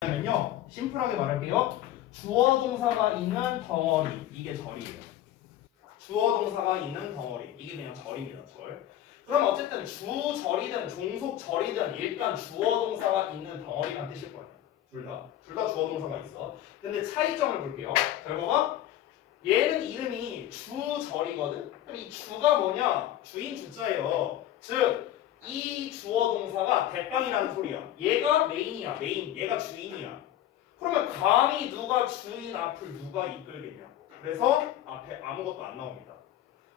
뭐냐면요, 심플하게 말할게요. 주어 동사가 있는 덩어리, 이게 절이에요. 주어 동사가 있는 덩어리, 이게 그냥 절입니다. 절. 그럼 어쨌든 주절이든 종속절이든 일단 주어 동사가 있는 덩어리란 뜻일 거예요. 둘 다 주어 동사가 있어. 근데 차이점을 볼게요. 결과가 얘는 이름이 주절이거든. 그럼 이 주가 뭐냐? 주인 주자예요. 즉 이 주어 동사가 대빵이라는 소리야. 얘가 메인이야. 메인. 얘가 주인이야. 그러면 감히 누가 주인 앞을 누가 이끌겠냐? 그래서 앞에 아무것도 안 나옵니다.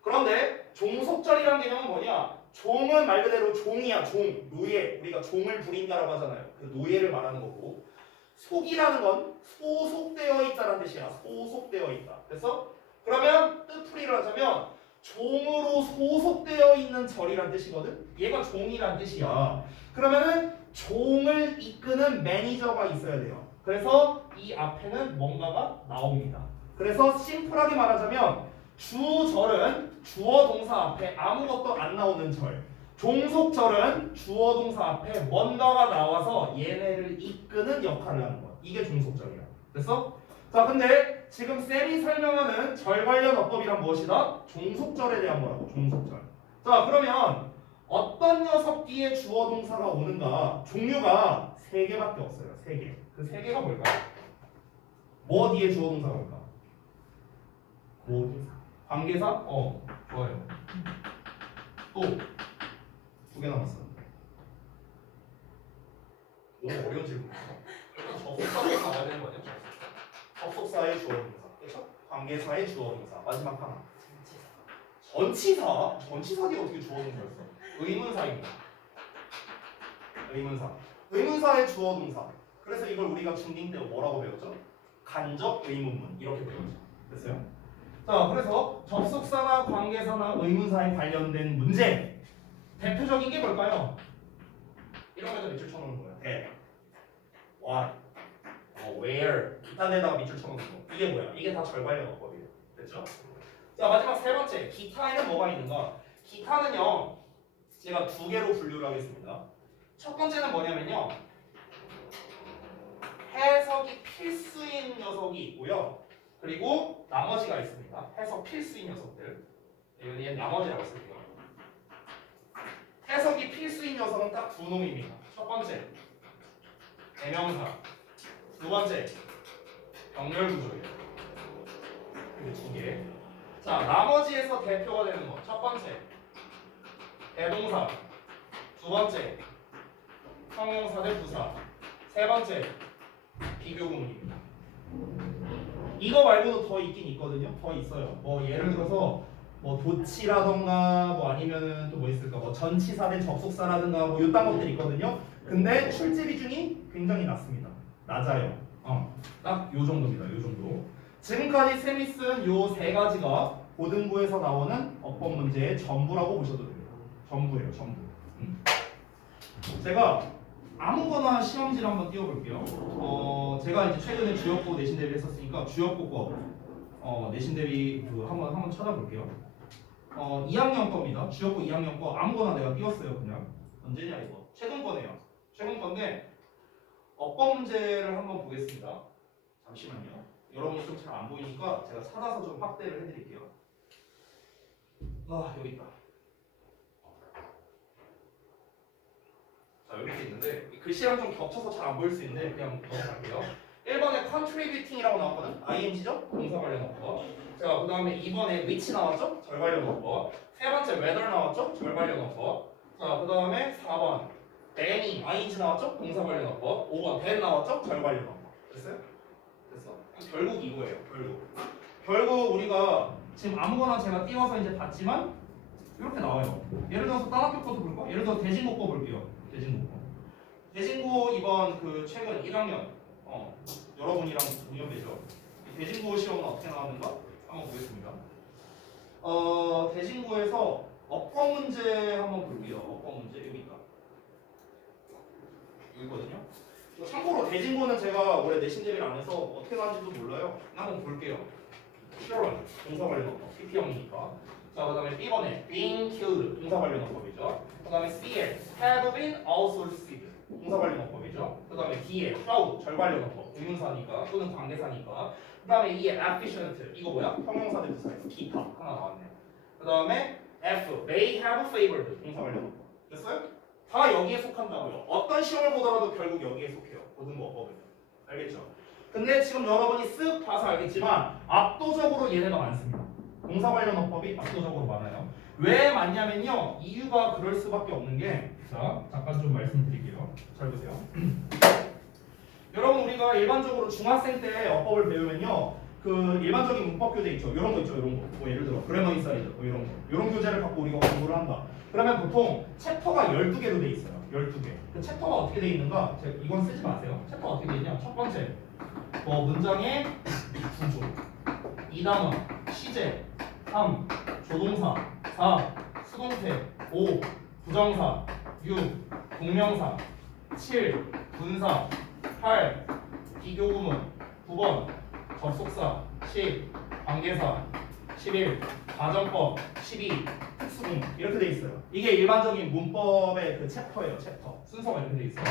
그런데 종속절이라는 개념은 뭐냐? 종은 말 그대로 종이야. 종. 노예. 우리가 종을 부린다라고 하잖아요. 그 노예를 말하는 거고, 속이라는 건 소속되어 있다는 뜻이야. 소속되어 있다. 그래서 그러면 뜻풀이를 하자면 종으로 소속되어 있는 절이란 뜻이거든. 얘가 종이란 뜻이야. 그러면은 종을 이끄는 매니저가 있어야 돼요. 그래서 이 앞에는 뭔가가 나옵니다. 그래서 심플하게 말하자면 주절은 주어 동사 앞에 아무것도 안 나오는 절, 종속절은 주어 동사 앞에 뭔가가 나와서 얘네를 이끄는 역할을 하는 것. 이게 종속절이야. 그래서 자, 근데 지금 쌤이 설명하는 절 관련 어법이란 무엇이다? 종속절에 대한 거라고. 종속절. 자, 그러면 어떤 녀석 뒤에 주어 동사가 오는가? 종류가 3개밖에 없어요. 3개. 그 3개가 뭘까요? 뭐 뒤에 주어 동사가 올까? 관계사? 좋아요. 또 2개 남았어. 너무 어려운 질문이야. 접속사에 가야 되는 거 아니야? 접속사의 주어 동사. 그렇죠? 관계사의 주어 동사. 마지막 하나. 전치사? 전치사 뒤에 어떻게 주어 동사였어? 의문사입니다. 의문사. 의문사의 주어 동사. 그래서 이걸 우리가 중딩 때 뭐라고 배웠죠? 간접 의문문. 이렇게 배웠죠. 됐어요? 자, 그래서 접속사나 관계사나 의문사에 관련된 문제. 대표적인 게 뭘까요? 이런 거에다 밑줄 쳐놓는 거예요. 대, what, where, 기타 대다가 밑줄 쳐놓는 거. 이게 뭐야? 이게 다 절 관련 어법이에요. 됐죠? 자, 마지막 3번째. 기타에는 뭐가 있는가? 기타는요, 제가 2개로 분류를 하겠습니다. 첫 번째는 뭐냐면요, 해석이 필수인 녀석이 있고요. 그리고 나머지가 있습니다. 해석 필수인 녀석들. 얘는 나머지라고 쓸게요. 해석이 필수인 녀석은 딱 2놈입니다. 첫 번째, 대명사. 2번째, 병렬구조예요. 이게 2개. 자, 나머지에서 대표가 되는 거. 첫 번째, 대동사. 2번째, 형용사 대 부사. 3번째, 비교구문입니다. 이거 말고도 더 있긴 있거든요. 더 있어요. 뭐 예를 들어서 뭐 도치라던가 뭐 아니면은 또 뭐 있을까? 뭐 전치사 대 접속사라든가 뭐 요딴 것들이 있거든요. 근데 출제 비중이 굉장히 낮습니다. 낮아요. 딱 요 정도입니다. 요 정도. 지금까지 쌤이 쓴 요 3가지가 고등부에서 나오는 어법 문제의 전부라고 보셔도 됩니다. 전부예요. 전부. 제가 아무거나 시험지를 한번 띄워볼게요. 제가 이제 최근에 주역고 내신 대비를 했었으니까 주역고 거 내신 대비 그 한번 찾아볼게요. 2학년 겁니다. 주역고 2학년 거 아무거나 내가 띄웠어요. 그냥 언제냐 이거 최근 거네요. 최근 건데 어법 문제를 한번 보겠습니다. 잠시만요. 여러분이 좀 잘 안 보이니까 제가 찾아서 좀 확대를 해드릴게요. 여기 있다. 자, 이렇게 있는데 글씨랑 좀 겹쳐서 잘 안 보일 수 있는데 그냥 넘어갈게요. 1번에 contributing이라고 나왔거든? ing죠? 동사 관련 어법. 자, 그 다음에 2번에 which 나왔죠? 절 관련 어법. 3번째 whether 나왔죠? 절 관련 어법. 자, 그 다음에 4번 then이 ing 나왔죠? 동사 관련 어법. 5번 then 나왔죠? 절 관련 어법. 됐어요? 됐어. 결국 이거예요. 결국 우리가 지금 아무거나 제가 띄워서 이제 봤지만 이렇게 나와요. 예를 들어서 따학교 것도 볼까? 예를 들어서 대진고 거 볼게요. 대진고 이번 그 최근 1학년 여러분이랑 동년배죠. 대진고 시험은 어떻게 나왔는가? 한번 보겠습니다. 대진고에서 어법 문제 한번 볼게요. 어법 문제 여기 있다. 여기거든요. 참고로 대진고는 제가 올해 내신 대비를 안 해서 어떻게 나왔는지도 몰라요. 한번 볼게요. 실론 동사 관련 어법 PP형이니까. 자, 그 다음에 B번에 being killed 동사 관련 어법이죠. 그 다음에 C에 have been outsourced 동사관련어법이죠. 그 다음에 D에 how 절관련어법 의문사니까 또는 관계사니까. 그 다음에 E에 efficient 이거 뭐야? 형용사 대명사에서 기타 하나 나왔네. 그 다음에 F may have favored 동사관련어법 됐어요? 다 여기에 속한다고요. 어떤 시험을 보더라도 결국 여기에 속해요. 고등어법은 알겠죠? 근데 지금 여러분이 쓱 봐서 알겠지만 압도적으로 얘네가 많습니다. 동사관련어법이 압도적으로 많아요. 왜 많냐면요. 이유가 그럴 수밖에 없는 게 자, 잠깐 좀 말씀드릴게요. 잘 보세요. 여러분 우리가 일반적으로 중학생 때 어법을 배우면요. 그 일반적인 문법 교재 있죠. 이런 거 있죠. 이런 거. 뭐 예를 들어 그래머 인사이드 뭐 이런 거. 이런 교재를 갖고 우리가 공부를 한다. 그러면 보통 챕터가 12개로 돼 있어요. 12개. 그 챕터가 어떻게 돼 있는가? 이건 쓰지 마세요. 챕터가 어떻게 돼 있냐? 첫 번째. 문장의 구조. 2단원, 시제. 3. 조동사. 4. 수동태. 5. 부정사. 6. 동명사. 7. 분사. 8. 비교구문. 9번. 접속사. 10. 관계사. 11. 가정법. 12. 특수구문. 이렇게 돼 있어요. 이게 일반적인 문법의 그 챕터예요. 챕터. 순서가 이렇게 돼 있어요.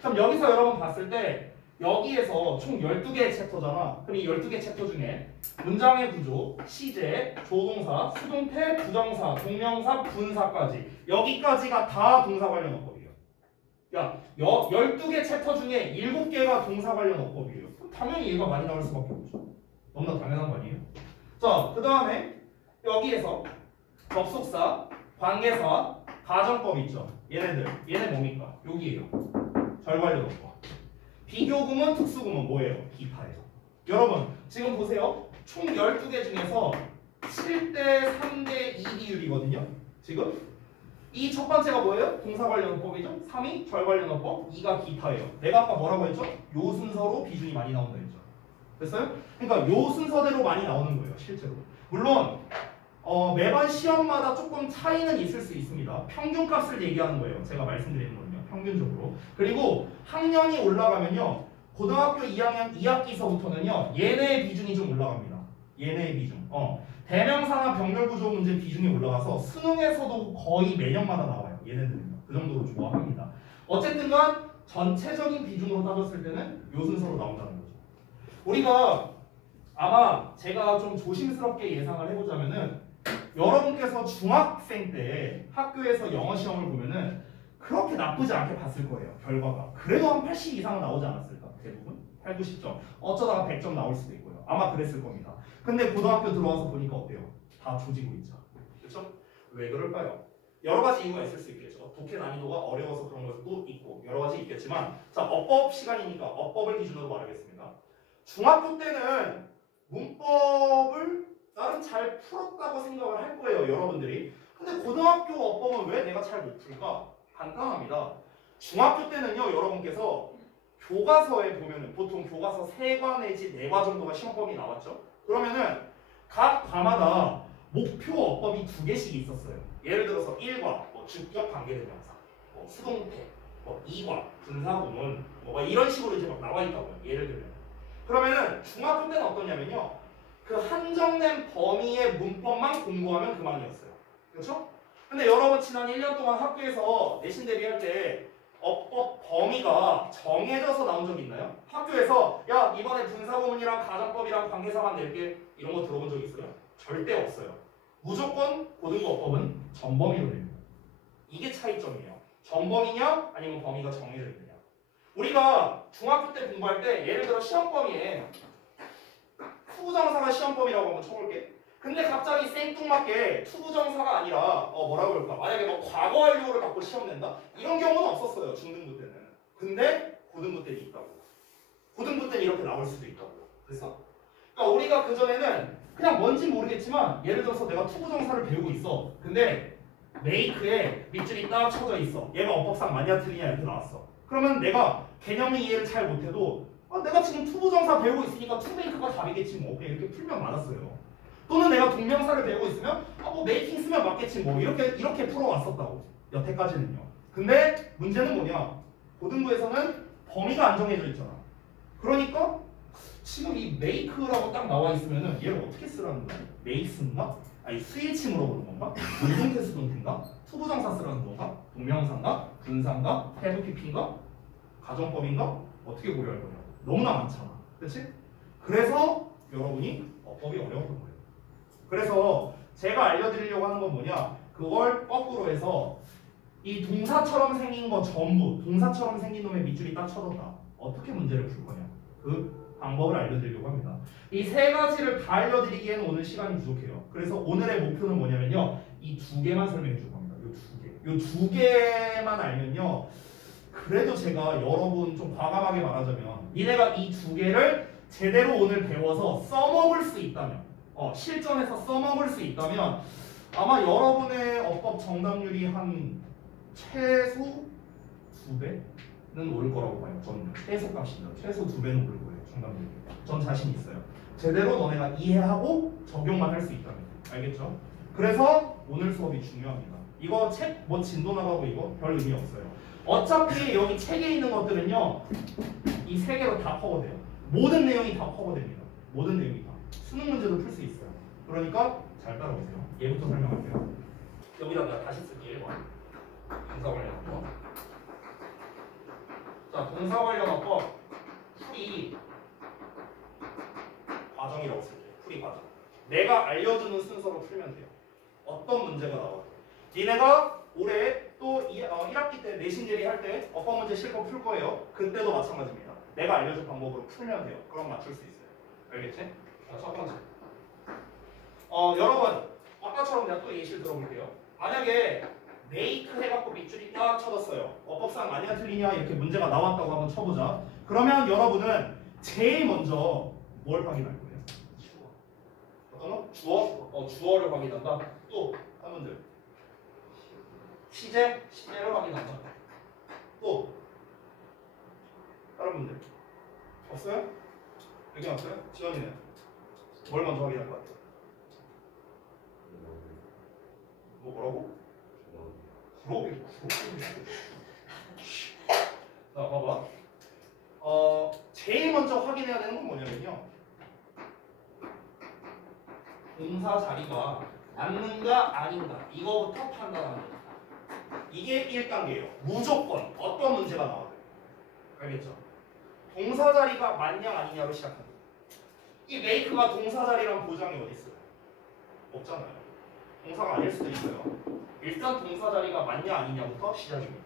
그럼 여기서 여러분 봤을 때 여기에서 총 12개의 챕터잖아. 그럼 이 12개 챕터 중에 문장의 구조, 시제, 조동사, 수동태, 부정사, 동명사, 분사까지 여기까지가 다 동사 관련 어법이에요. 야, 12개 챕터 중에 7개가 동사 관련 어법이에요. 그럼 당연히 얘가 많이 나올 수밖에 없죠. 너무나 당연한 거 아니에요? 자, 그 다음에 여기에서 접속사, 관계사, 가정법 있죠. 얘네 뭡니까? 여기에요. 절관련 어법. 비교구문, 특수구문 뭐예요? 기타예요. 여러분 지금 보세요. 총 12개 중에서 7대 3대 2 비율이거든요. 지금 이 첫 번째가 뭐예요? 동사관련어법이죠. 3이 절관련어법, 2가 기타예요. 내가 아까 뭐라고 했죠? 요 순서로 비중이 많이 나온다 했죠. 됐어요? 그러니까 요 순서대로 많이 나오는 거예요. 실제로. 물론 매번 시험마다 조금 차이는 있을 수 있습니다. 평균값을 얘기하는 거예요. 제가 말씀드리는 거는요. 평균적으로. 그리고 학년이 올라가면요. 고등학교 2학년 2학기서부터는요. 얘네의 비중이 좀 올라갑니다. 얘네의 비중. 대명사나 병렬구조 문제 비중이 올라가서 수능에서도 거의 매년마다 나와요. 얘네들은요. 그 정도로 좋아합니다. 어쨌든 간 전체적인 비중으로 따졌을 때는 요 순서로 나온다는 거죠. 우리가 아마 제가 좀 조심스럽게 예상을 해보자면은 여러분께서 중학생 때 학교에서 영어 시험을 보면은 그렇게 나쁘지 않게 봤을 거예요. 결과가. 그래도 한 80 이상은 나오지 않았을까? 대부분? 8, 90점. 어쩌다가 100점 나올 수도 있고요. 아마 그랬을 겁니다. 근데 고등학교 들어와서 보니까 어때요? 다 조지고 있죠. 그렇죠? 왜 그럴까요? 여러 가지 이유가 있을 수 있겠죠. 독해 난이도가 어려워서 그런 것도 있고 여러 가지 있겠지만 자, 어법 시간이니까 어법을 기준으로 말하겠습니다. 중학교 때는 문법을 나름 잘 풀었다고 생각을 할 거예요. 여러분들이. 근데 고등학교 어법은 왜 내가 잘 못 풀까? 간단합니다. 중학교 때는요. 여러분께서 교과서에 보면은 보통 교과서 3과 내지 4과 정도가 시험법이 나왔죠. 그러면은 각 과마다 목표 어법이 2개씩 있었어요. 예를 들어서 1과 주격 관계대명사, 수동태, 2과 분사구문 이런 식으로 이제 막 나와 있다고요. 예를 들면. 그러면은 중학교 때는 어떠냐면요. 그 한정된 범위의 문법만 공부하면 그만이었어요. 그렇죠? 근데 여러분 지난 1년 동안 학교에서 내신 대비할 때 어법 범위가 정해져서 나온 적 있나요? 학교에서 야 이번에 분사구문이랑 가정법이랑 관계사만 낼게 이런 거 들어본 적 있어요? 절대 없어요. 무조건 고등부 어법은 전범위로 됩니다. 이게 차이점이에요. 전범위냐 아니면 범위가 정해져 있느냐. 우리가 중학교 때 공부할 때 예를 들어 시험 범위에 투부정사가 시험법이라고 한번 쳐볼게. 근데 갑자기 생뚱맞게 투부정사가 아니라 뭐라고 그럴까? 만약에 과거 완료를 갖고 시험 낸다? 이런 경우는 없었어요. 중등부 때는. 근데 고등부 때는 있다고. 고등부 때는 이렇게 나올 수도 있다고. 그래서 그러니까 우리가 그전에는 그냥 뭔지 모르겠지만 예를 들어서 내가 투부정사를 배우고 있어. 근데 메이크에 밑줄이 딱 쳐져 있어. 얘가 어법상 맞냐 틀리냐 이렇게 나왔어. 그러면 내가 개념의 이해를 잘 못해도 내가 지금 투부정사 배우고 있으니까 투메이크가 답이겠지 뭐 그냥 이렇게 풀면 맞았어요. 또는 내가 동명사를 배우고 있으면 메이킹 쓰면 맞겠지 뭐 이렇게 풀어왔었다고 여태까지는요. 근데 문제는 뭐냐? 고등부에서는 범위가 안 정해져 있잖아. 그러니까 지금 이 메이크라고 딱 나와 있으면은 얘를 어떻게 쓰라는 거야? 메이크인가? 아니 스위치 물어보는 건가? 운동태 수동태인가? 투부정사 쓰라는 건가? 동명사인가? 분사인가? 헤브피피인가? 가정법인가? 어떻게 고려할 거냐? 너무나 많잖아. 그렇지? 그래서 여러분이 어법이 어려웠던 거예요. 그래서 제가 알려드리려고 하는 건 뭐냐? 그걸 거꾸로 해서 이 동사처럼 생긴 거 전부 동사처럼 생긴 놈의 밑줄이 딱 쳐졌다. 어떻게 문제를 풀 거냐? 그 방법을 알려드리려고 합니다. 이 세 가지를 다 알려드리기에는 오늘 시간이 부족해요. 그래서 오늘의 목표는 뭐냐면요. 이 두 개만 설명해 줄 겁니다. 이 두 개. 이 두 개만 알면요. 그래도 제가 여러분 좀 과감하게 말하자면 니네가 이 두 개를 제대로 오늘 배워서 써먹을 수 있다면 실전에서 써먹을 수 있다면 아마 여러분의 어법 정답률이 한 최소 2배는 오를 거라고 봐요. 저는 최소 값입니다. 최소 2배는 오를 거예요. 정답률이. 전 자신 있어요. 제대로 너네가 이해하고 적용만 할 수 있다면. 알겠죠? 그래서 오늘 수업이 중요합니다. 이거 책 뭐 진도 나가고 이거 별 의미 없어요. 어차피 여기 책에 있는 것들은요. 이 세 개로 다 커버돼요. 모든 내용이 다 커버됩니다. 모든 내용이 다. 수능 문제도 풀 수 있어요. 그러니까 잘 따라오세요. 얘부터 설명할게요. 여기다 내가 다시 쓸게 1번. 동사관련어법. 자, 동사관련어법 풀이 과정이라고 쓸게요. 풀이 과정. 내가 알려주는 순서로 풀면 돼요. 어떤 문제가 나와도. 니네가 올해 또 1학기 때 내신 대리 할 때 어법 문제 실컷 풀 거예요. 그때도 마찬가지입니다. 내가 알려준 방법으로 풀면 돼요. 그럼 맞출 수 있어요. 알겠지? 자, 첫 번째. 여러분 아까처럼 내가 또 예시를 들어볼게요. 만약에 메이크 해갖고 밑줄이 딱 쳐졌어요. 어법상 아니야 틀리냐 이렇게 문제가 나왔다고 한번 쳐보자. 그러면 여러분은 제일 먼저 뭘 확인할 거예요? 주어. 어떤 거? 주어? 주어를 확인한다. 또 한 분들 시제를 확인한다. 또 다른 분들 없어요? 여기 없어요? 지원이는 뭘 먼저 확인할 것 같아요? 뭐라고? 자, 봐봐. 제일 먼저 확인해야 되는 건 뭐냐면요. 동사 자리가 맞는가 아닌가 이거부터 판단하는 거예요. 이게 1단계예요. 무조건 어떤 문제가 나와도. 알겠죠? 동사 자리가 맞냐 아니냐로 시작합니다. 이 메이크가 동사 자리란 보장이 어디 있어요? 없잖아요. 동사가 아닐 수도 있어요. 일단 동사 자리가 맞냐 아니냐부터 시작입니다.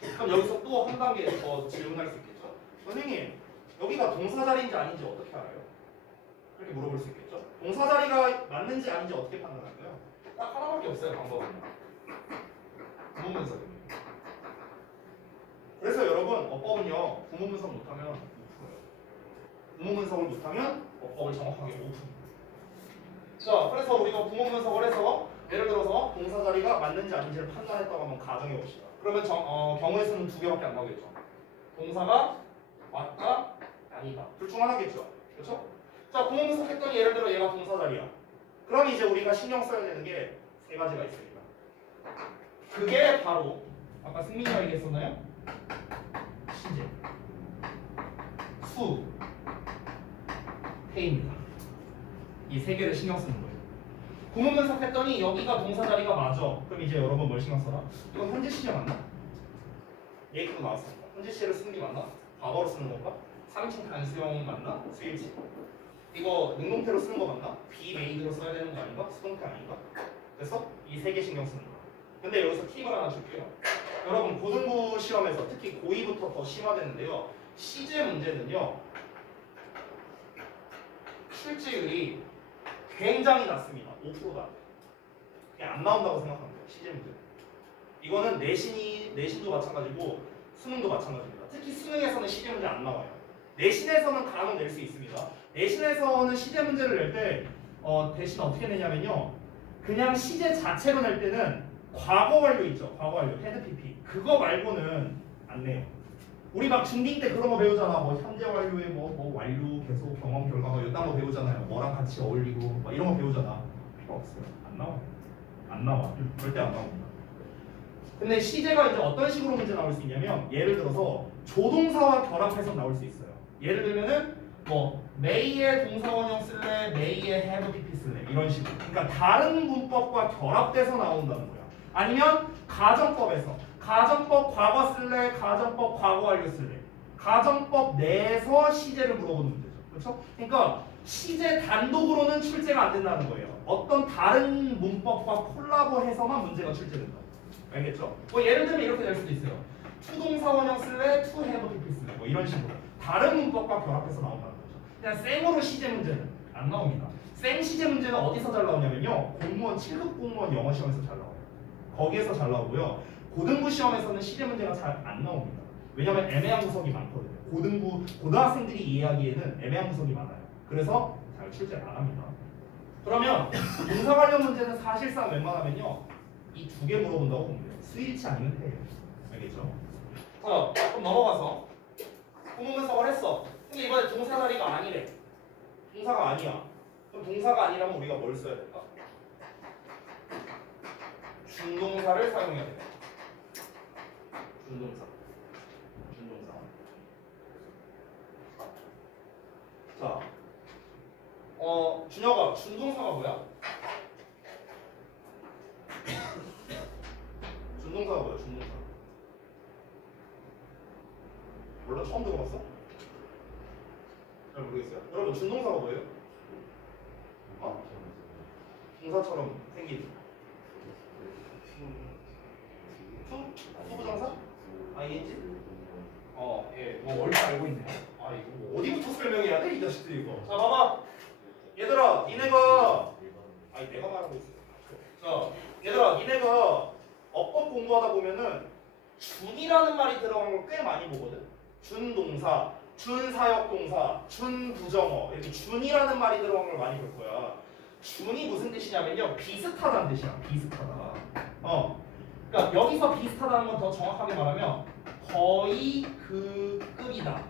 그럼 여기서 또 한 단계 더 질문할 수 있겠죠? 선생님, 여기가 동사 자리인지 아닌지 어떻게 알아요? 이렇게 물어볼 수 있겠죠? 동사 자리가 맞는지 아닌지 어떻게 판단할까요? 딱 하나밖에 없어요, 방법은. 구문분석입니다. 그래서 여러분, 어법은요, 구문분석 못하면 못 풀어요. 구문분석을 못하면 어법을 정확하게 못 풉니다. 자, 그래서 우리가 구문분석을 해서 예를 들어서 동사 자리가 맞는지 아닌지를 판단했다고 한번 가정해 봅시다. 그러면 경우의 수는 2개밖에 안 나오겠죠. 동사가 맞다, 아니다. 둘 중 하나겠죠. 그렇죠? 자, 구문분석 했더니 예를 들어 얘가 동사 자리야. 그럼 이제 우리가 신경 써야 되는 게 3가지가 있습니다. 그게 바로 아까 승민이가 얘기했었나요? 시제, 수, 태입니다. 이 3개를 신경 쓰는 거예요. 구문 분석했더니 여기가 동사 자리가 맞아. 그럼 이제 여러분 뭘 신경 써라? 이건 현재 시제 맞나? 예이크도 나왔습니다. 현재 시제를 쓰는 게 맞나? 과거로 쓰는 건가? 3인칭 단수형 맞나? 수일치. 이거 능동태로 쓰는 거 맞나? be made로 써야 되는 거 아닌가? 수동태 아닌가? 그래서 이 3개 신경 쓰는 거야. 근데 여기서 팁을 하나 줄게요. 여러분 고등부 시험에서 특히 고2부터 더 심화되는데요. 시제 문제는요. 출제율이 굉장히 낮습니다. 5%다. 그냥 안 나온다고 생각하면 돼요. 시제 문제. 이거는 내신도 마찬가지고 수능도 마찬가지입니다. 특히 수능에서는 시제 문제 안 나와요. 내신에서는 간혹 낼 수 있습니다. 내신에서는 시제 문제를 낼 때 대신 어떻게 내냐면요. 그냥 시제 자체로 낼 때는 과거 완료 있죠. 과거 완료. 헤드 PP. 그거 말고는 안 내요. 우리 막 중딩 때 그런 거 배우잖아. 뭐 현재 완료에 뭐 완료, 계속, 경험, 결과 뭐 이런 거 배우잖아요. 뭐랑 같이 어울리고 뭐 이런 거 배우잖아. 필요 없어요. 안 나와요. 안 나와. 절대 안 나옵니다. 근데 시제가 이제 어떤 식으로 문제 나올 수 있냐면 예를 들어서 조동사와 결합해서 나올 수 있어요. 예를 들면은 뭐 may의 동사원형 쓸래, may의 have pp 쓸래 이런 식으로. 그러니까 다른 문법과 결합돼서 나온다는 거야. 아니면 가정법에서 가정법 과거 쓸래, 가정법 과거 완료 쓸래 가정법 내에서 시제를 물어보는 문제죠. 그렇죠? 그러니까 시제 단독으로는 출제가 안 된다는 거예요. 어떤 다른 문법과 콜라보해서만 문제가 출제된다. 알겠죠? 뭐 예를 들면 이렇게 될 수도 있어요. 투동사 원형 쓸래, 투 have PP 쓸래, 뭐 이런 식으로 다른 문법과 결합해서 나온다는 거죠. 그냥 생으로 시제 문제는 안 나옵니다. 생 시제 문제는 어디서 잘 나오냐면요, 공무원 7급 공무원 영어 시험에서 잘 나와요. 거기에서 잘 나오고요. 고등부 시험에서는 시제 문제가 잘 안 나옵니다. 왜냐면 애매한 구석이 많거든요. 고등학생들이 이해하기에는 애매한 구석이 많아요. 그래서 잘 출제를 안 합니다. 그러면 동사 관련 문제는 사실상 웬만하면요, 이 두 개 물어본다고 보면 돼요. 스위치 아니면 해요. 알겠죠? 자, 그럼 넘어가서 공문분석을 했어. 근데 이번에 동사 자리가 아니래. 동사가 아니야. 그럼 동사가 아니라면 우리가 뭘 써야 될까? 준동사를 사용해야 돼. 준동사. 자, 준혁아, 준동사가 뭐야? 준동사가 뭐야? 준동사. 몰라? 처음 들어봤어? 잘 모르겠어요. 여러분, 준동사가 뭐예요? 동사처럼 생긴. 투부정사? ing? 예, 뭐 원래 알고 있네. 아, 이거 뭐 어디부터 설명해야 돼? 이 자식들 이거. 자, 봐봐. 얘들아, 니네가 내가 말하고 있어. 자, 얘들아, 니네가 어법 공부하다 보면은 준이라는 말이 들어간 걸 꽤 많이 보거든. 준동사, 준사역동사, 준부정어, 이렇게 준이라는 말이 들어간 걸 많이 볼 거야. 준이 무슨 뜻이냐면요, 비슷하다는 뜻이야. 비슷하다. 그러니까 여기서 비슷하다는 건 더 정확하게 말하면 거의 그 급이다,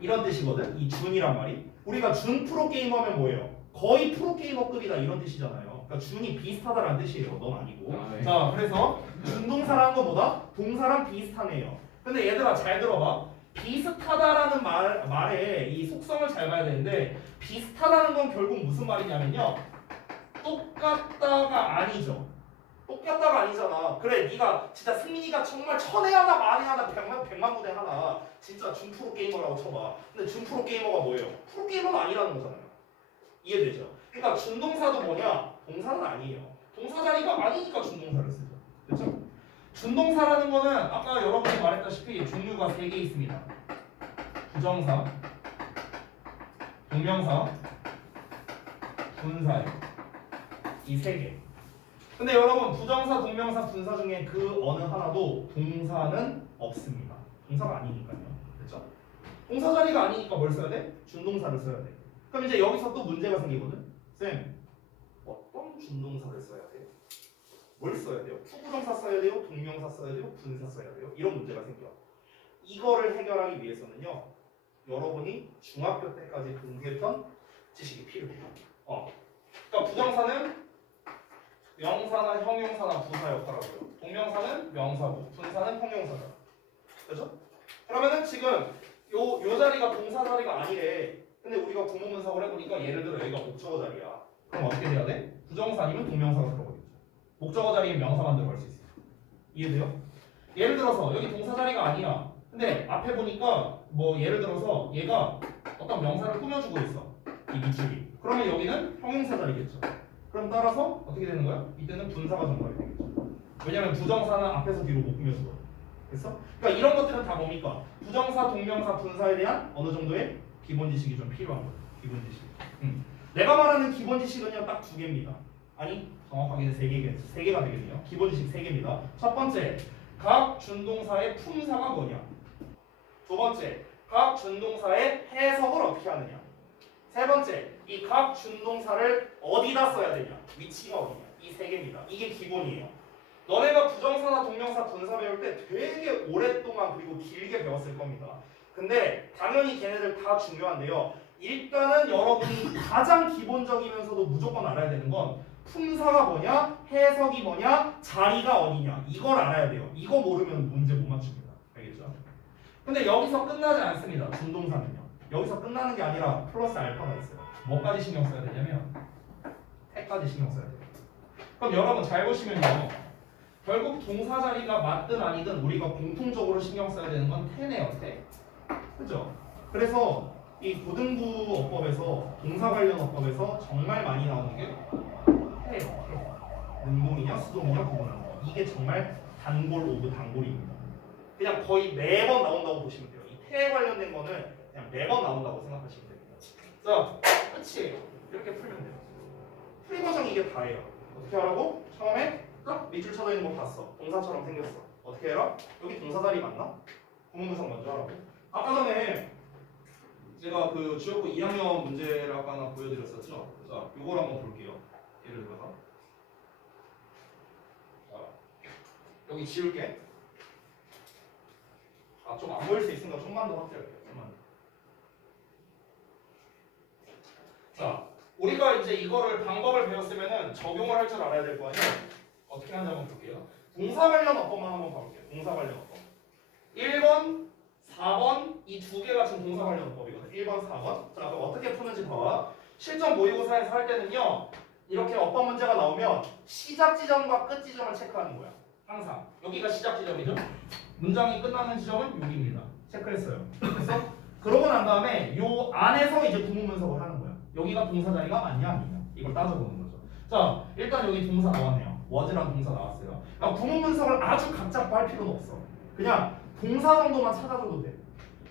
이런 뜻이거든. 이 준이란 말이. 우리가 준 프로게이머면 뭐예요? 거의 프로게이머급이다, 이런 뜻이잖아요. 그러니까 준이 비슷하다라는 뜻이에요. 넌 아니고. 네. 자, 그래서 준동사라는 것보다 동사랑 비슷하네요. 근데 얘들아, 잘 들어봐. 비슷하다라는 말에 이 속성을 잘 봐야 되는데, 비슷하다는 건 결국 무슨 말이냐면요, 똑같다가 아니죠. 똑같다가 아니잖아. 그래, 네가 진짜 승민이가 정말 천에 하나 만에 하나 백만 분에 하나 진짜 준 프로게이머라고 쳐봐. 근데 준 프로게이머가 뭐예요? 프로게이머는 아니라는 거잖아요. 이해되죠? 그러니까 준동사도 뭐냐? 동사는 아니에요. 동사 자리가 아니니까 준동사를 쓰죠. 그렇죠? 준동사라는 거는 아까 여러분이 말했다시피 종류가 3개 있습니다. 부정사, 동명사, 분사예요. 이 3개. 근데 여러분, 부정사, 동명사, 분사 중에 그 어느 하나도 동사는 없습니다. 동사가 아니니까요. 그렇죠? 동사 자리가 아니니까 뭘 써야 돼? 준동사를 써야 돼. 그럼 이제 여기서 또 문제가 생기거든. 쌤, 어떤 준동사를 써야 돼요? 뭘 써야 돼요? 투부정사 써야 돼요? 동명사 써야 돼요? 분사 써야 돼요? 이런 문제가 생겨. 이거를 해결하기 위해서는요, 여러분이 중학교 때까지 공부했던 지식이 필요해요. 그러니까 부정사는 명사나 형용사나 부사 역할하고요. 동명사는 명사고, 분사는 형용사다. 그렇죠? 그러면은 지금 요 자리가 동사 자리가 아니래. 근데 우리가 구문분석을 해보니까 예를 들어 여기가 목적어 자리야. 그럼 어떻게 돼야 돼? 부정사 아니면 동명사가 들어가겠죠. 목적어 자리에 명사만 들어갈 수 있어요. 이해돼요? 예를 들어서 여기 동사 자리가 아니야. 근데 앞에 보니까 뭐 예를 들어서 얘가 어떤 명사를 꾸며주고 있어. 이 밑줄이. 그러면 여기는 형용사 자리겠죠. 그럼 따라서 어떻게 되는 거야? 이때는 분사가 정답이 되겠죠. 왜냐면 부정사는 앞에서 뒤로 못 꾸며서. 됐어? 그러니까 이런 것들은 다 뭡니까? 부정사, 동명사, 분사에 대한 어느 정도의 기본 지식이 좀 필요한 거예요. 기본 지식. 내가 말하는 기본 지식은요, 딱 2개입니다. 아니, 정확하게는 3개가 되겠네요. 기본 지식 3개입니다. 첫 번째, 각 준동사의 품사가 뭐냐? 두 번째, 각 준동사의 해석을 어떻게 하느냐? 세 번째, 이 각 준동사를 어디다 써야 되냐? 위치가 어디냐? 이 3개입니다. 이게 기본이에요. 너네가 부정사나 동명사, 분사 배울 때 되게 오랫동안 그리고 길게 배웠을 겁니다. 근데 당연히 걔네들 다 중요한데요. 일단은 여러분이 가장 기본적이면서도 무조건 알아야 되는 건 품사가 뭐냐, 해석이 뭐냐, 자리가 어디냐, 이걸 알아야 돼요. 이거 모르면 문제 못 맞춥니다. 알겠죠? 근데 여기서 끝나지 않습니다. 준동사는요. 여기서 끝나는 게 아니라 플러스 알파가 있어요. 뭐까지 신경 써야 되냐면 태까지 신경 써야 돼요. 그럼 여러분 잘 보시면요, 결국 동사 자리가 맞든 아니든 우리가 공통적으로 신경 써야 되는 건 태네요. 태. 그죠? 그래서 이 고등부 어법에서 동사 관련 어법에서 정말 많이 나오는 게 능동이냐 수동이냐 구분하는 거. 이게 정말 단골 오브 단골입니다. 그냥 거의 매번 나온다고 보시면 돼요. 이 태에 관련된 거는 그냥 매번 나온다고 생각하시면 됩니다. 자, 끝이에요. 이렇게 풀면 돼요. 풀이 과정 이게 다예요. 어떻게 하라고? 처음에 딱 밑줄 쳐져 있는 거 봤어. 동사처럼 생겼어. 어떻게 해라? 여기 동사 자리 맞나? 구문분석 먼저 하라고. 아까 전에 제가 그 주역고 2학년 문제를 아까 하나 보여드렸었죠? 자, 요걸 한번 볼게요. 예를 들어서. 자, 여기 지울게. 아, 좀 안 보일 수 있으니까 좀만 더 확대할게요. 좀만 더. 자, 우리가 이제 이거를 방법을 배웠으면은 적용을 할 줄 알아야 될 거 아니에요? 어떻게 하는지 한번 볼게요. 동사 관련 어법만 한번 봐볼게요. 동사 관련 어법. 1번, 4번 이 두 개가 지금 동사 관련 어법이거든. 1번, 4번. 자, 그럼 어떻게 푸는지 봐봐. 실전 모의고사에서 할 때는요. 이렇게 어법 문제가 나오면 시작 지점과 끝 지점을 체크하는 거야. 항상. 여기가 시작 지점이죠. 문장이 끝나는 지점은 여기입니다. 체크했어요. 그래서 그러고 난 다음에 요 안에서 이제 구문 분석을 하는 거야. 여기가 동사 자리가 맞냐 아니냐 이걸 따져보는 거죠. 자, 일단 여기 동사 나왔네요. was랑 동사 나왔어요. 그러니까 구문 분석을 아주 각 잡고 할 필요는 없어. 그냥 동사 정도만 찾아줘도 돼.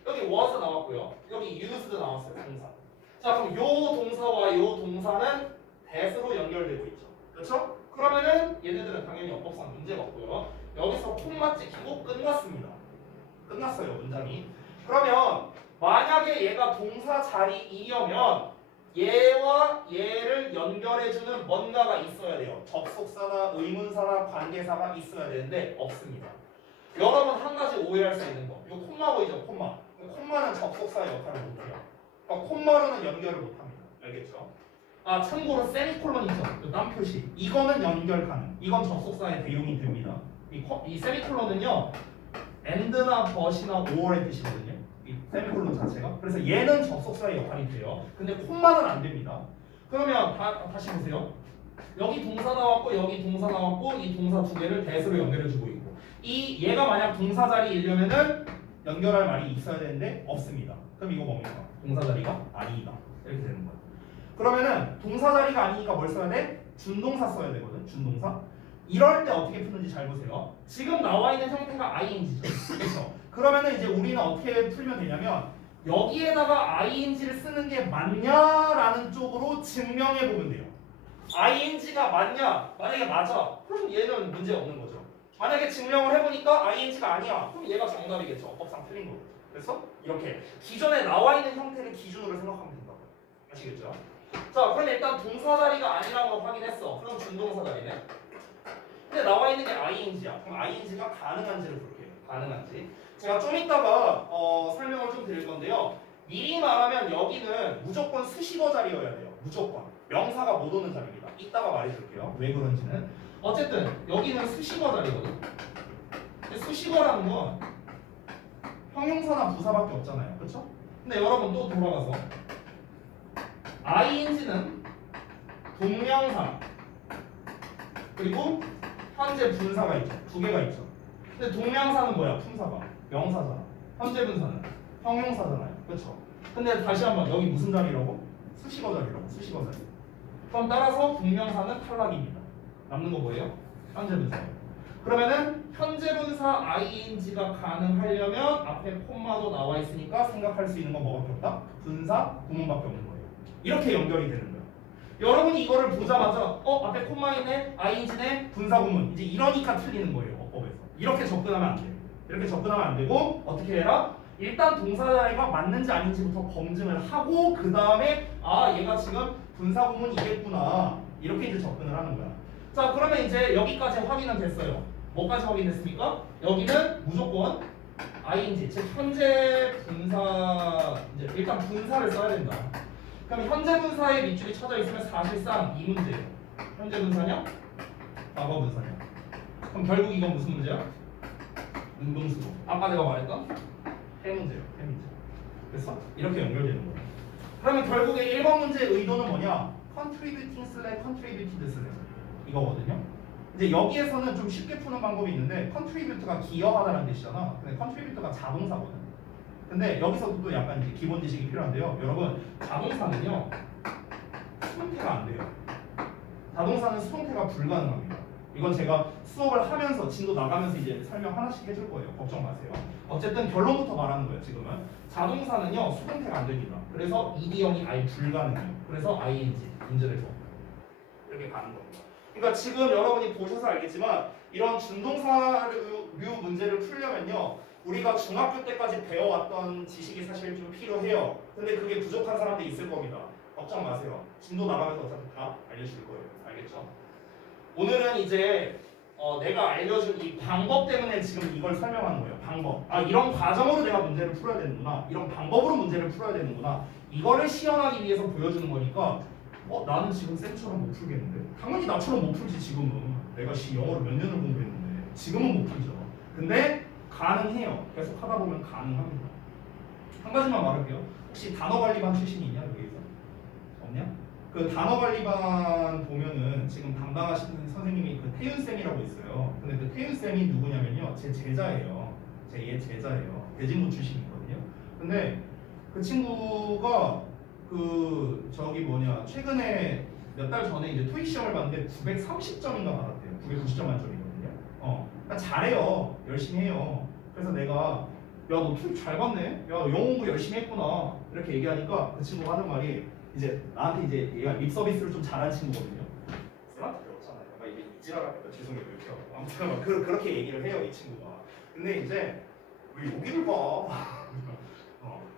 여기 was 나왔고요. 여기 used 나왔어요. 동사. 자, 그럼 요 동사와 요 동사는 that으로 연결되고 있죠. 그렇죠? 그러면은 얘네들은 당연히 어법상 문제가 없고요. 여기서 콤마 찍히고 끝났습니다. 끝났어요, 문장이. 그러면 만약에 얘가 동사 자리이려면 얘와 얘를 연결해주는 뭔가가 있어야 돼요. 접속사나 의문사나 관계사가 있어야 되는데 없습니다. 여러분 한 가지 오해할 수 있는 거. 이 콤마 보이죠? 콤마. 콤마는 접속사의 역할을 못해요. 그러니까 콤마로는 연결을 못합니다. 알겠죠? 아, 참고로 세미콜론 있죠? 딴 표시. 이거는 연결 가능. 이건 접속사의 대용이 됩니다. 이 세미콜론은요, and나 but이나 or의 뜻이거든요. 이 세미콜론 자체가. 그래서 얘는 접속사의 역할이 돼요. 근데 콤마는 안 됩니다. 그러면 다시 보세요. 여기 동사 나왔고 여기 동사 나왔고 이 동사 두 개를 that으로 연결해주고 있고 얘가 만약 동사 자리이려면은 연결할 말이 있어야 되는데 없습니다. 그럼 이거 뭡니까? 동사 자리가 아니다. 이렇게 되는 거예요. 그러면은 동사 자리가 아니니까 뭘 써야 돼? 준동사 써야 되거든. 준동사. 이럴 때 어떻게 푸는지 잘 보세요. 지금 나와 있는 형태가 ing죠. 그렇죠? 그러면은 이제 우리는 어떻게 풀면 되냐면 여기에다가 ing를 쓰는 게 맞냐라는 쪽으로 증명해 보면 돼요. ing가 맞냐? 만약에 맞아. 그럼 얘는 문제 없는 거죠. 만약에 증명을 해보니까 ing가 아니야. 그럼 얘가 정답이겠죠. 어법상 틀린 거고. 그래서 이렇게 기존에 나와 있는 형태를 기준으로 생각하면 된다고요. 아시겠죠? 자, 그럼 일단 동사 자리가 아니라는 걸 확인했어. 그럼 준동사 자리네. 근데 나와 있는 게 ing야. 그럼 ing가 가능한지를 볼게요. 가능한지. 제가 좀 이따가 설명을 좀 드릴 건데요. 미리 말하면 여기는 무조건 수식어 자리여야 돼요. 무조건. 명사가 못 오는 자리입니다. 이따가 말해줄게요. 왜 그런지는. 어쨌든 여기는 수식어 자리거든. 근데 수식어라는 건 형용사나 부사밖에 없잖아요. 그렇죠? 근데 여러분 또 돌아가서 ing는 동명사 그리고 현재 분사가 있죠. 두 개가 있죠. 근데 동명사는 뭐야? 품사가. 명사잖아. 현재 분사는 형용사잖아요. 그렇죠? 근데 다시 한번 여기 무슨 자리라고? 수식어 자리라고. 수식어 자리. 그럼 따라서 동명사는 탈락입니다. 남는 거 뭐예요? 현재 분사. 그러면은 현재 분사 ing가 가능하려면 앞에 콤마도 나와 있으니까 생각할 수 있는 건 뭐밖에 없다? 분사, 구문밖에 없는 거예요. 이렇게 연결이 되는 거예요. 여러분이 이거를 보자마자 앞에 콤마 있네, ing네, 분사, 구문 이제 이러니까 틀리는 거예요. 어법에서. 이렇게 접근하면 안 돼요. 이렇게 접근하면 안 되고 어떻게 해라? 일단 동사 자리가 맞는지 아닌지부터 검증을 하고 그 다음에 얘가 지금 분사, 구문이겠구나 이렇게 이제 접근을 하는 거야. 자, 그러면 이제 여기까지 확인은 됐어요. 뭐까지 확인됐습니까? 여기는 무조건 ing, 즉 현재 분사, 이제 일단 분사를 써야 된다. 그럼 현재 분사의 밑줄이 쳐져 있으면 사실상 이 문제예요. 현재 분사냐? 과거 분사냐? 그럼 결국 이건 무슨 문제야? 능동수로. 아까 내가 말했던 해 문제예요. 해 문제. 됐어? 이렇게 연결되는 거예요. 그러면 결국에 1번 문제의 의도는 뭐냐? contributing/contributed 이거거든요. 이제 여기에서는 좀 쉽게 푸는 방법이 있는데 contribute가 기여하다라는 뜻이잖아. 근데 contribute가 자동사거든. 근데 여기서도 또 약간 이제 기본 지식이 필요한데요. 여러분 자동사는요 수동태가 안 돼요. 자동사는 수동태가 불가능합니다. 이건 제가 수업을 하면서 진도 나가면서 이제 설명 하나씩 해줄 거예요. 걱정 마세요. 어쨌든 결론부터 말하는 거예요. 지금은 자동사는요 수동태가 안 됩니다. 그래서 ED형이 아예 불가능해요. 그래서 ING 문제를 줘 이렇게 가는 겁니다. 그러니까 지금 여러분이 보셔서 알겠지만 이런 준동사류 문제를 풀려면요 우리가 중학교 때까지 배워왔던 지식이 사실 좀 필요해요. 근데 그게 부족한 사람들이 있을 겁니다. 걱정 마세요. 진도 나가면서 어차피 다 알려줄 거예요. 알겠죠? 오늘은 이제 내가 알려준 이 방법 때문에 지금 이걸 설명하는 거예요. 방법. 아 이런 과정으로 내가 문제를 풀어야 되는구나. 이런 방법으로 문제를 풀어야 되는구나. 이거를 시연하기 위해서 보여주는 거니까 나는 지금 쌤처럼 못 풀겠는데? 당연히 나처럼 못 풀지 지금은. 내가 영어를 몇 년을 공부했는데 지금은 못 풀죠. 근데 가능해요. 계속 하다 보면 가능합니다. 한 가지만 말할게요. 혹시 단어관리반 출신이 있냐 여기서? 없냐? 그 단어관리반 보면은 지금 담당하시는 선생님이 그 태윤쌤이라고 있어요. 근데 그 태윤쌤이 누구냐면요 제 제자예요. 제 제자예요. 대진고 출신이거든요. 근데 그 친구가 최근에 몇 달 전에 이제 토익 시험을 봤는데 930점인가 받았대요. 990점 만점이거든요. 그러니까 잘해요. 열심히 해요. 그래서 내가 야 너 토익 잘 봤네? 야 너 영어 공부 열심히 했구나. 이렇게 얘기하니까 그 친구가 하는 말이 이제 나한테 이제 얘가 립 서비스를 좀 잘하는 친구거든요. 쌤한테 배웠잖아요. 막 이게 이지랄하니까 죄송해요 이렇게 하고. 아무튼 막 그렇게 얘기를 해요 이 친구가. 근데 이제 왜 여기를 봐?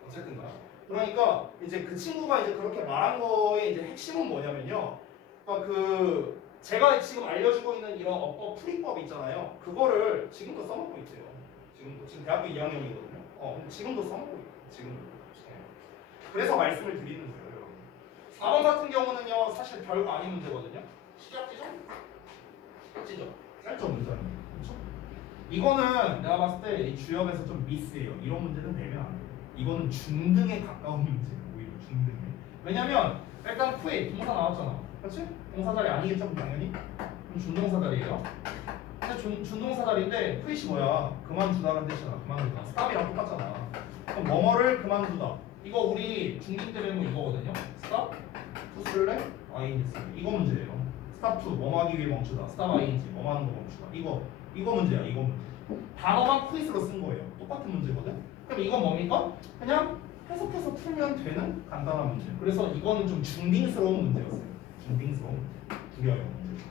어쨌든가. 그러니까 이제 그 친구가 이제 그렇게 말한 거의 이제 핵심은 뭐냐면요. 그러니까 제가 지금 알려주고 있는 이런 어법 풀이법 있잖아요. 그거를 지금도 써먹고 있대요. 지금 대학교 2학년이거든요. 지금도 써먹고 있대요. 지금도. 네. 그래서 말씀을 드리는 거예요, 여러분. 4번 같은 경우는요, 사실 별거 아닌 문제거든요. 시작지죠? 시작지죠? 짧죠 문제는. 그렇죠? 이거는 내가 봤을 때 이 주역에서 좀 미스예요. 이런 문제는 내면 안 돼요. 이거는 중등에 가까운 문제예요. 오히려 중등에. 왜냐면 일단 푸에 동사 나왔잖아. 그렇지? 동사 자리 아니겠죠? 당연히. 그럼 준동사 자리예요. 근데 준동사 자리인데 푸잇이 뭐야? 그만두다라는 뜻이잖아. 그만두다. 스탑이랑 똑같잖아. 그럼 뭐뭐를 그만두다. 이거 우리 중딩 때 배운 거 이거거든요. 스탑, 투 쓸래? ing 쓸래. 이거 문제예요. 스탑 투, 뭐뭐 하기 위해 멈추다. 스탑 ing, 뭐뭐 하는 거 멈추다. 이거 문제야. 이거 문제. 단어만 푸잇으로 쓴 거예요. 똑같은 문제거든. 그럼 이건 뭡니까? 그냥 해석해서 풀면 되는 간단한 문제. 그래서 이거는 좀 중딩스러운 문제였어요. 중딩스러운 문제. 구려요 문제.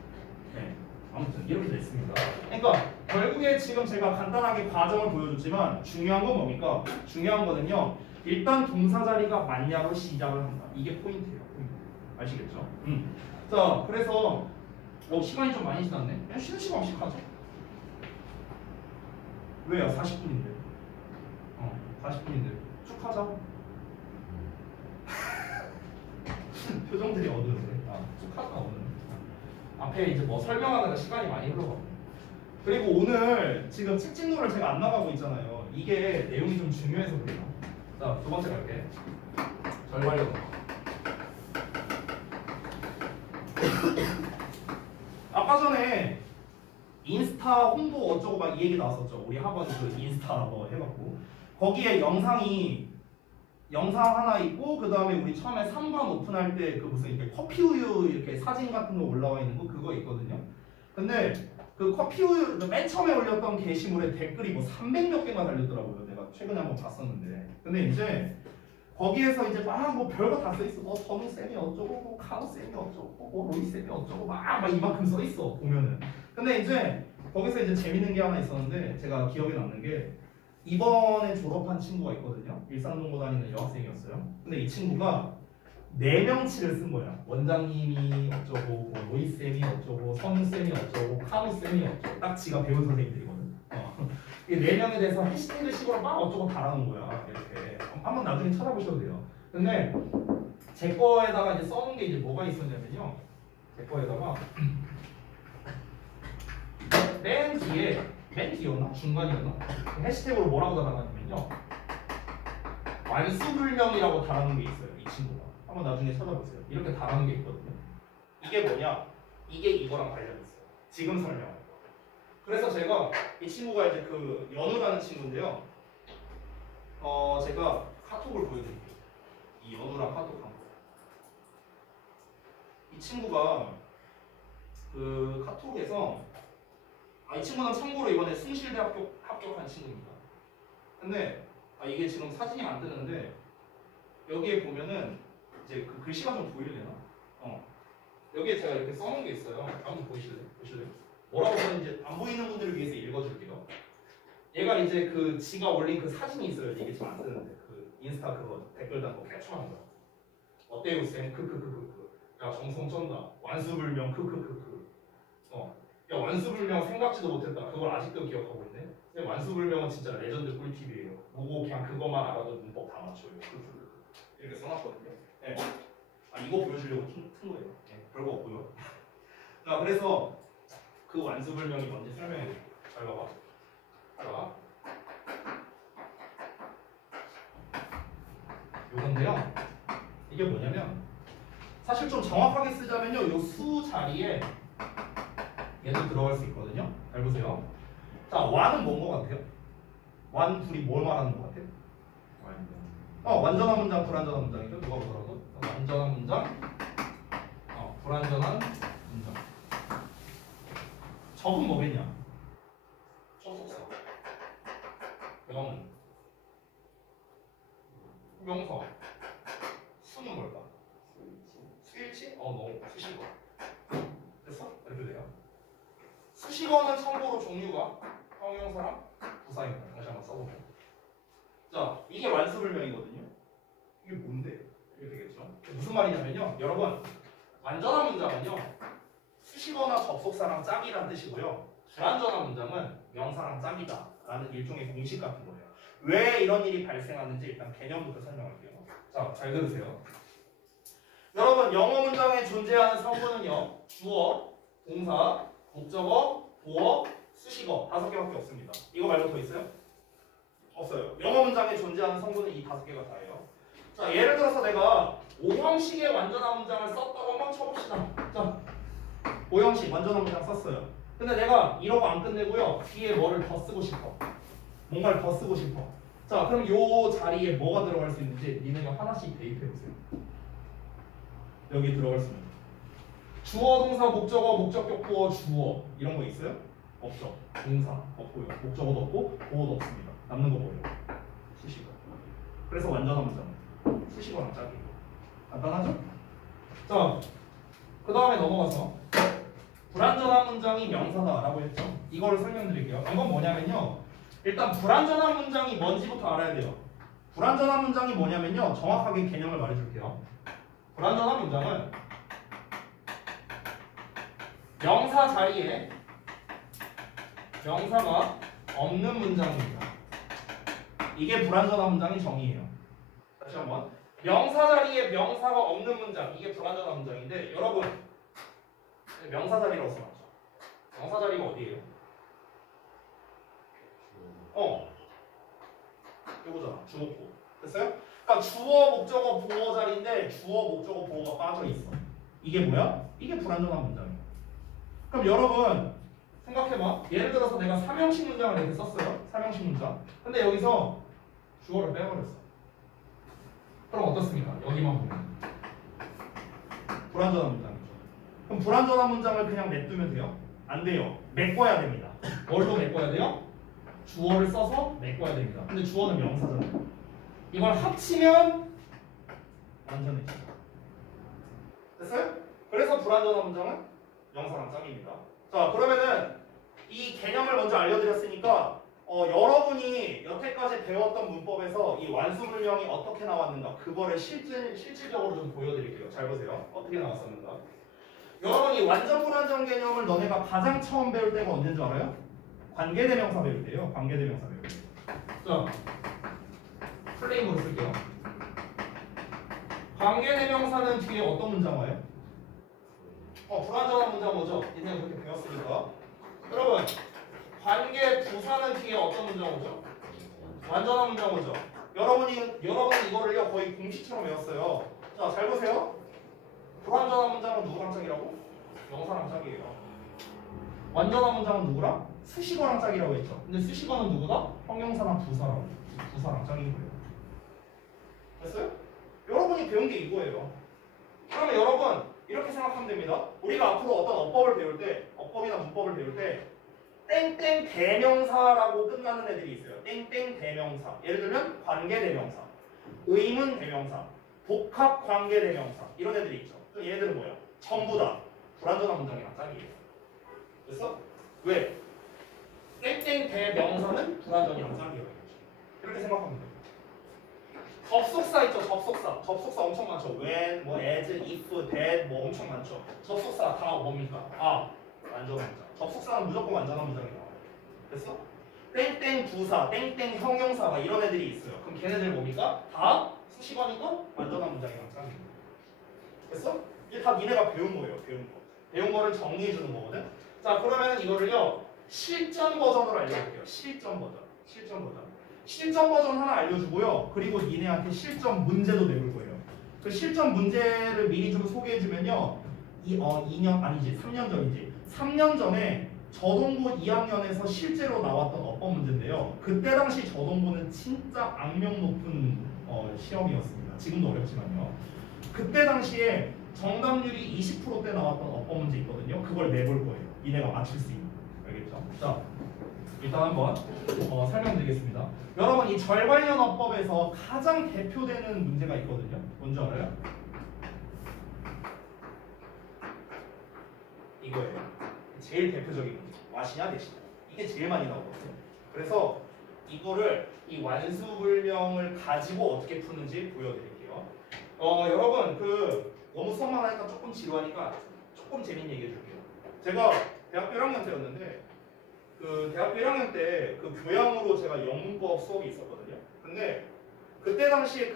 네. 아무튼 이렇게 됐습니다. 그러니까 결국에 지금 제가 간단하게 과정을 보여줬지만 중요한 건 뭡니까? 중요한 거는요. 일단 동사 자리가 맞냐로 시작을 한다. 이게 포인트예요. 아시겠죠? 자, 그래서 시간이 좀 많이 지났네. 그냥 쉬는 시간 없이 가죠. 왜요? 40분인데. 40분인데 쭉 하자. 표정들이 어두운데. 쭉 하자 오늘. 앞에 이제 뭐 설명하느라 시간이 많이 흘러가. 그리고 오늘 지금 책진도를 제가 안 나가고 있잖아요. 이게 내용이 좀 중요해서 그래요. 자, 두 번째 갈게. 절반력. 아까 전에 인스타 홍보 어쩌고 막 이 얘기 나왔었죠. 우리 학원 그 인스타 뭐 해갖고 거기에 영상 하나 있고 그 다음에 우리 처음에 3관 오픈할 때 그 무슨 이렇게 커피 우유 이렇게 사진 같은 거 올라와 있는 거 그거 있거든요. 근데 그 커피 우유 맨 처음에 올렸던 게시물에 댓글이 뭐 300몇 개가 달렸더라고요. 내가 최근에 한번 봤었는데. 근데 이제 거기에서 이제 막 뭐 별거 다 써 있어. 뭐 선우 쌤이 어쩌고, 뭐 카우 쌤이 어쩌고, 뭐 로이 쌤이 어쩌고 막 이만큼 써 있어 보면은. 근데 이제 거기서 이제 재밌는 게 하나 있었는데 제가 기억에 남는 게 이번에 졸업한 친구가 있거든요. 일산동고 다니는 여학생이었어요. 근데 이 친구가 4명치를 쓴 거야. 원장님이 어쩌고, 뭐 로이 쌤이 어쩌고, 선우 쌤이 어쩌고, 카우 쌤이 어쩌고. 딱 지가 배운 선생님들이거든. 이 4명에 대해서 해시태그 식으로 막 어쩌고 달아놓은 거야. 이렇게. 한번 나중에 찾아보셔도 돼요. 근데 제 거에다가 이제 써놓은 게 이제 뭐가 있었냐면요. 제 거에다가 맨 뒤였나? 중간이었나? 해시태그로 뭐라고 달아놨냐면요. 완수불명이라고 달아놓은 게 있어요. 이 친구가. 한번 나중에 찾아보세요. 이렇게 달아놓은 게 있거든요. 이게 뭐냐? 이게 이거랑 관련있어요. 지금 설명할 거. 그래서 제가 이 친구가 이제 그 연우라는 친구인데요. 제가 카톡을 보여드릴게요. 이 연우랑 카톡 한 거. 이 친구가 그 카톡에서 이 친구는 참고로 이번에 숭실대학교 합격한 친구입니다. 근데 이게 지금 사진이 안 뜨는데 여기에 보면은 이제 그 글씨가 좀 보이려나? 여기에 제가 이렇게 써놓은 게 있어요. 한번 보실래요? 뭐라고 써있는지 안 보이는 분들을 위해서 읽어줄게요. 얘가 이제 그 지가 올린 그 사진이 있어요. 이게 지금 안 뜨는데 그 인스타 그거 댓글 단 거 캡처한 거. 어때요 쌤? 야 정성 쩐다. 완수불명 야 완수불명 생각지도 못했다. 그걸 아직도 기억하고 있네. 쌤 완수불명은 진짜 레전드 꿀팁이에요. 보고 그냥 그것만 알아도 문법 다 맞춰요. 이렇게 써놨거든요. 네. 이거 보여주려고 튼 거예요. 네, 별거 없고요. 자 그래서 그 완수불명이 뭔지 설명해드릴게요. 잘 봐봐. 자, 요건데요. 이게 뭐냐면 사실 좀 정확하게 쓰자면요, 요 수 자리에 얘도 들어갈 수 있거든요. 잘 보세요. 자, 완은 뭔 거 같아요? 완 둘이 뭘 말하는 거 같아요? 완전한 문장, 불완전한 문장이죠. 누가 보더라도 완전한 문장, 불완전한 문장. 적은 뭐겠냐? 접속사. 영은 명사. 수는 뭘까? 수일치? 너무 수식어. 됐어? 이렇게 돼요. 수식어는 참고로 종류가 형용사랑 부사입니다. 다시 한번 써보면. 자, 이게 완수불명이거든요. 이게 뭔데? 이게 되겠죠? 무슨 말이냐면요, 여러분, 완전한 문장은요, 수식어나 접속사랑 짝이란 뜻이고요. 불완전한 문장은 명사랑 짝이다 라는 일종의 공식 같은 거예요. 왜 이런 일이 발생하는지 일단 개념부터 설명할게요. 자, 잘 들으세요. 여러분, 영어 문장에 존재하는 성분은요, 주어, 동사, 목적어, 보어, 수식어 5개밖에 없습니다. 이거 말고 더 있어요? 없어요. 영어 문장에 존재하는 성분은 이 5개가 다예요. 자, 예를 들어서 내가 5형식의 완전한 문장을 썼다고 한번 쳐봅시다. 자, 5형식 완전한 문장 썼어요. 근데 내가 이러고 안 끝내고요, 뒤에 뭐를 더 쓰고 싶어. 뭔가를 더 쓰고 싶어. 자, 그럼 요 자리에 뭐가 들어갈 수 있는지 니네가 하나씩 대입해보세요. 여기 들어갈 수 있는 주어, 동사, 목적어, 목적격, 보어, 주어 이런 거 있어요? 없죠. 동사 없고요. 목적어도 없고 보어도 없습니다. 남는 거 뭐예요? 수식어. 그래서 완전한 문장은 수식어랑 짝이에요. 간단하죠? 자, 그 다음에 넘어가서 불완전한 문장이 명사다라고 했죠. 이거를 설명드릴게요. 이건 뭐냐면요, 일단 불완전한 문장이 뭔지부터 알아야 돼요. 불완전한 문장이 뭐냐면요, 정확하게 개념을 말해줄게요. 불완전한 문장은 명사 자리에 명사가 없는 문장입니다. 이게 불완전한 문장의 정의예요. 다시 한번, 명사 자리에 명사가 없는 문장, 이게 불완전한 문장인데, 여러분 명사 자리라고 써놨죠. 명사 자리가 어디예요? 요거잖아. 주목보. 됐어요? 그러니까 주어, 목적어, 보어 자리인데 주어, 목적어, 보어가 빠져 있어. 이게 뭐야? 이게 불완전한 문장이에요. 그럼 여러분 생각해봐. 예를 들어서 내가 3형식 문장을 이렇게 썼어요. 3형식 문장. 근데 여기서 주어를 빼버렸어. 그럼 어떻습니까? 여기만 보면 불완전한 문장이죠. 그럼 불완전한 문장을 그냥 냅두면 돼요? 안 돼요. 메꿔야 됩니다. 뭘로 메꿔야 돼요? 주어를 써서 메꿔야 됩니다. 근데 주어는 명사잖아요. 이걸 합치면 완전해지죠. 됐어요? 그래서 불완전한 문장은 명사랑 짝입니다. 자, 그러면은 이 개념을 먼저 알려드렸으니까 여러분이 여태까지 배웠던 문법에서 이 완수불명이 어떻게 나왔는가, 그거를 실질적으로 좀 보여드릴게요. 잘 보세요. 어떻게 나왔었는가. 여러분이 완전 불완전 개념을 너네가 가장 처음 배울 때가 언제인 줄 알아요? 관계대명사 배울 때요. 관계대명사 배울 때. 자, 플레임으로 쓸게요. 관계대명사는 뒤에 어떤 문장 와요? 불완전한 문장 오죠? 얘네가 그렇게 배웠으니까. 여러분, 관계 부사는 뒤에 어떤 문장 오죠? 완전한 문장 오죠? 여러분이 이거를요 거의 공식처럼 외웠어요. 자, 잘 보세요. 불완전한 문장은 누구랑 짝이라고? 명사랑 짝이에요. 완전한 문장은 누구랑? 수식어랑 짝이라고 했죠. 근데 수식어는 누구다? 형용사랑 부사랑 짝인 거예요. 됐어요? 여러분이 배운 게 이거예요. 그러면 여러분 이렇게 생각하면 됩니다. 우리가 앞으로 어떤 어법을 배울 때, 어법이나 문법을 배울 때 땡땡 대명사라고 끝나는 애들이 있어요. 땡땡 대명사. 예를 들면 관계 대명사, 의문 대명사, 복합 관계 대명사 이런 애들이 있죠. 그럼 얘들은 뭐야? 전부 다 불완전한 문장이랑 짝이에요. 됐어? 왜? 땡땡 대명사는 불완전이랑 짝이에요. 이렇게 생각하면 돼요. 접속사 있죠, 접속사. 접속사 엄청 많죠. when, 뭐 as, if, that 뭐 엄청 많죠. 접속사 다 뭡니까? 완전한 문장. 접속사는 무조건 완전한 문장이 나와요. 됐어? 땡땡 부사, 땡땡 형용사 막 이런 애들이 있어요. 그럼 걔네들 뭡니까? 다 수식어니까 완전한 문장이랑 짝입니다. 됐어? 이게 다 니네가 배운 거예요. 배운 거. 배운 거를 정리해 주는 거거든. 자, 그러면 이거를요 실전 버전으로 알려볼게요. 실전 버전. 실전 버전. 실전 버전 하나 알려주고요. 그리고 니네한테 실전 문제도 내볼 거예요. 그 실전 문제를 미리 좀 소개해주면요. 2년 아니지 3년 전이지. 3년 전에 저동부 2학년에서 실제로 나왔던 어법 문제인데요. 그때 당시 저동부는 진짜 악명 높은 시험이었습니다. 지금도 어렵지만요. 그때 당시에 정답률이 20%대 나왔던 어법 문제 있거든요. 그걸 내볼 거예요. 니네가 맞출 수 있는. 알겠죠? 자, 일단 한번 설명드리겠습니다. 여러분 이 절관련 어법에서 가장 대표되는 문제가 있거든요. 뭔지 알아요? 이거예요. 제일 대표적인 문제. 와시냐 대시냐. 이게 제일 많이 나오거든요. 그래서 이거를 이 완수불명을 가지고 어떻게 푸는지 보여드릴게요. 여러분 너무 수업만 하니까 조금 지루하니까 조금 재밌는 얘기 해줄게요. 제가 대학교 1학년 때였는데 대학교 1학년 때 교양으로 제가 영문법 수업이 있었거든요. 근데 그때 당시에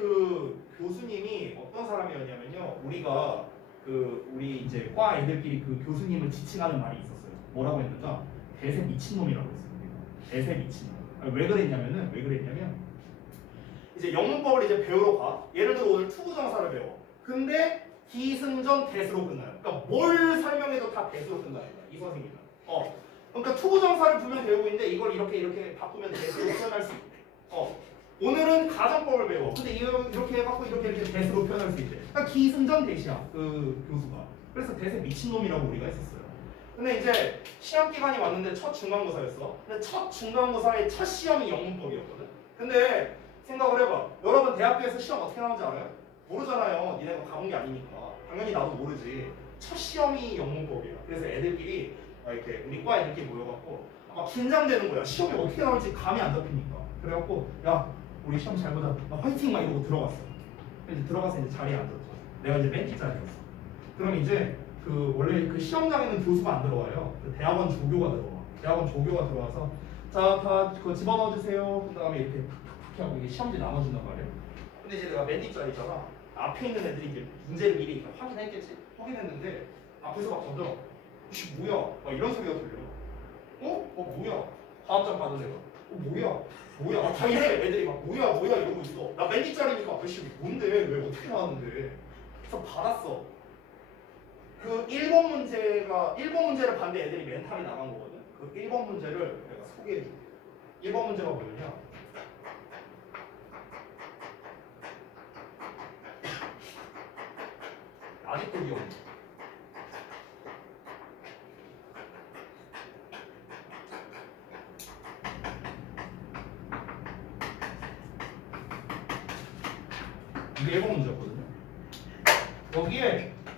교수님이 어떤 사람이었냐면요. 우리가 우리 이제 과 애들끼리 교수님을 지칭하는 말이 있었어요. 뭐라고 했는가? 대세 미친놈이라고 했습니다. 대세 미친놈. 왜 그랬냐면 이제 영문법을 이제 배우러 가. 예를 들어 오늘 투부정사를 배워. 근데 기승전 대수로 끝나요. 그러니까 뭘 설명해도 다 대수로 끝나요. 이 선생님은. 그러니까 투부정사를 분명 배우고 있는데 이걸 이렇게 바꾸면 대수로 표현할 수 있대. 오늘은 가정법을 배워. 근데 이렇게 해갖고 이렇게 대수로 표현할 수 있대. 그러니까 기승전 대시야. 교수가. 그래서 대세 미친놈이라고 우리가 했었어요. 근데 이제 시험 기간이 왔는데 첫 중간고사였어. 근데 첫 중간고사의 첫 시험이 영문법이었거든. 근데 생각을 해봐. 여러분 대학교에서 시험 어떻게 나오는지 알아요? 모르잖아요. 니네가 가본 게 아니니까. 당연히 나도 모르지. 첫 시험이 영문법이야. 그래서 애들끼리 이렇게 우리 과 애들끼리 모여갖고 막 긴장되는 거야. 시험이 어떻게 나올지 감이 안 잡히니까. 그래갖고 야 우리 시험 잘 보자. 나 화이팅 막 이러고 들어갔어. 이제 들어가서 이제 자리에 앉았죠. 내가 이제 맨 뒷자리였어. 그럼 이제 원래 시험장에는 교수가 안 들어와요. 대학원 조교가 들어와. 대학원 조교가 들어와서 자 다 집어넣어 주세요. 그 다음에 이렇게 탁탁 하고 이게 시험지 나눠준단 말이에요. 근데 이제 내가 맨 뒷자리잖아. 앞에 있는 애들이 이제 문제를 미리 이렇게 확인했겠지. 확인했는데 앞에서 막 던져. 이씨 뭐야? 막 이런 소리가 들려. 뭐야? 다음장 받은 애가. 뭐야? 다 이래 애들이 막 뭐야 이러고 있어. 나 맨 뒷자리니까 아저씨 뭔데? 왜 어떻게 나왔는데? 그래서 받았어. 1번 문제를 봤는데 애들이 멘탈이 나간 거거든. 1번 문제를 내가 소개해 줄게. 1번 문제가 뭐였냐? 아직도 기억나. 이게 1번 문제였거든요.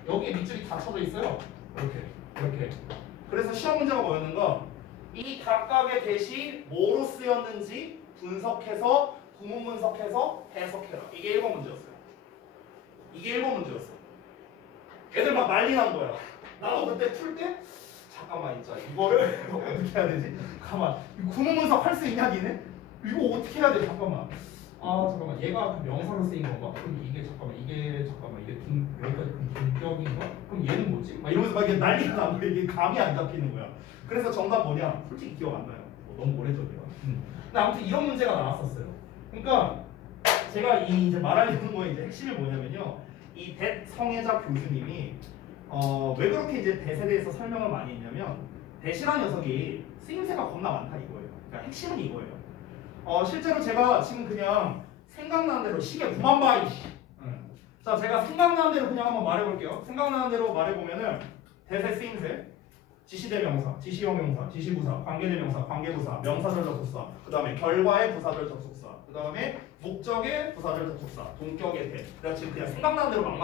여기에 밑줄이 다 쳐져 있어요. 이렇게. 그래서 시험 문제가 뭐였는가? 이 각각의 대시 뭐로 쓰였는지 분석해서 구문 분석해서 해석해라. 이게 1번 문제였어요. 애들 막 난리 난 거야. 나도 그때 풀 때 잠깐만 진짜 이거를 어떻게 해야 되지? 잠깐만 구문 분석 할 수 있냐 니네? 이거 어떻게 해야 돼? 잠깐만. 잠깐만 얘가 명사로 쓰인 건가? 그럼 이게 여기까지 동격인가? 그럼 얘는 뭐지? 막 이러면서 막 이게 난리가 나고 이게 감이 안 잡히는 거야. 그래서 정답 뭐냐? 솔직히 기억 안 나요. 너무 오래전이라. 근데 아무튼 이런 문제가 나왔었어요. 그러니까 제가 이제 말하려는 거의 이제 핵심이 뭐냐면요. 이 대성애자 교수님이 왜 그렇게 이제 대세에 대해서 설명을 많이 했냐면 대시라는 녀석이 쓰임새가 겁나 많다 이거예요. 그러니까 핵심은 이거예요. 실제로 제가 지금 그냥 생각나는 대로 시계 그만 봐 이씨. 자 제가 생각나는 대로 그냥 한번 말해볼게요. 생각나는 대로 말해보면은 대세 쓰임새, 지시대명사, 지시형용사, 지시부사, 관계대명사, 관계부사, 명사절 접속사, 그 다음에 결과의 부사절 접속사, 그 다음에 목적의 부사절 접속사, 동격의 대. 내가 지금 그냥 생각나는 대로 막 말해.